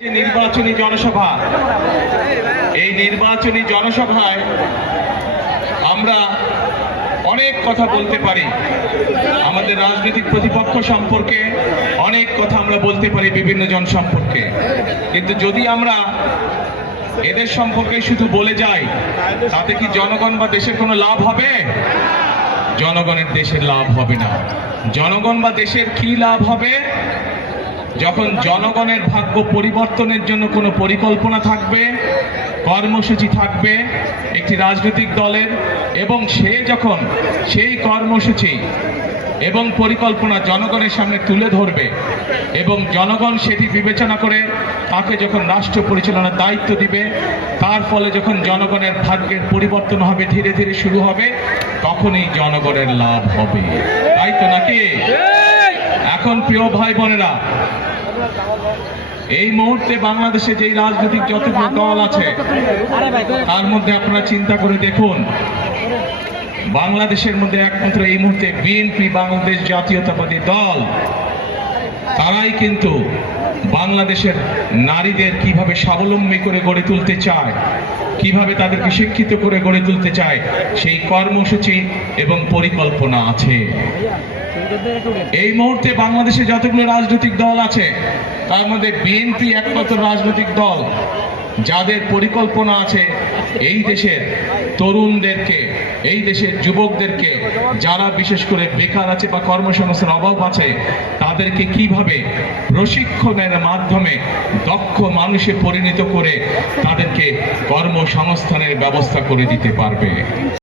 নির্বাচনী জনসভা, এই নির্বাচনী জনসভায় আমরা অনেক কথা বলতে পারি, আমাদের রাজনৈতিক প্রতিপক্ষ সম্পর্কে অনেক কথা আমরা বলতে পারি, বিভিন্ন জন সম্পর্কে। কিন্তু যদি আমরা এদের সম্পর্কে শুধু বলে যাই, তাতে কি জনগণ বা দেশের কোনো লাভ হবে? জনগণের দেশের লাভ হবে না। জনগণ বা দেশের কি লাভ হবে? যখন জনগণের ভাগ্য পরিবর্তনের জন্য কোনো পরিকল্পনা থাকবে, কর্মসূচি থাকবে একটি রাজনৈতিক দলের, এবং সে যখন সেই কর্মসূচি এবং পরিকল্পনা জনগণের সামনে তুলে ধরবে এবং জনগণ সেটি বিবেচনা করে তাকে যখন রাষ্ট্র পরিচালনার দায়িত্ব দিবে, তার ফলে যখন জনগণের ভাগ্যের পরিবর্তন হবে, ধীরে ধীরে শুরু হবে, তখনই জনগণের লাভ হবে। তাই তো নাকি? এখন প্রিয় ভাই বোনেরা, এই মুহূর্তে বাংলাদেশে যেই রাজনৈতিক যতগুলো দল আছে, তার মধ্যে আপনারা চিন্তা করে দেখুন, বাংলাদেশের মধ্যে একমাত্র এই মুহূর্তে বিএনপি, বাংলাদেশ জাতীয়তাবাদী দল, তারাই কিন্তু বাংলাদেশের নারীদের কিভাবে স্বাবলম্বী করে গড়ে তুলতে চায়, কিভাবে তাদেরকে শিক্ষিত করে গড়ে তুলতে চায়, সেই কর্মসূচি এবং পরিকল্পনা আছে। এই মুহূর্তে বাংলাদেশে যতগুলো রাজনৈতিক দল আছে, তার মধ্যে বিএনপি একমাত্র রাজনৈতিক দল যাদের পরিকল্পনা আছে এই দেশের তরুণদেরকে, এই দেশের যুবকদেরকে, যারা বিশেষ করে বেকার আছে বা কর্মসংস্থানের অভাব আছে, তাদেরকে কিভাবে প্রশিক্ষণের মাধ্যমে দক্ষ মানুষে পরিণত করে তাদেরকে কর্মসংস্থানের ব্যবস্থা করে দিতে পারবে।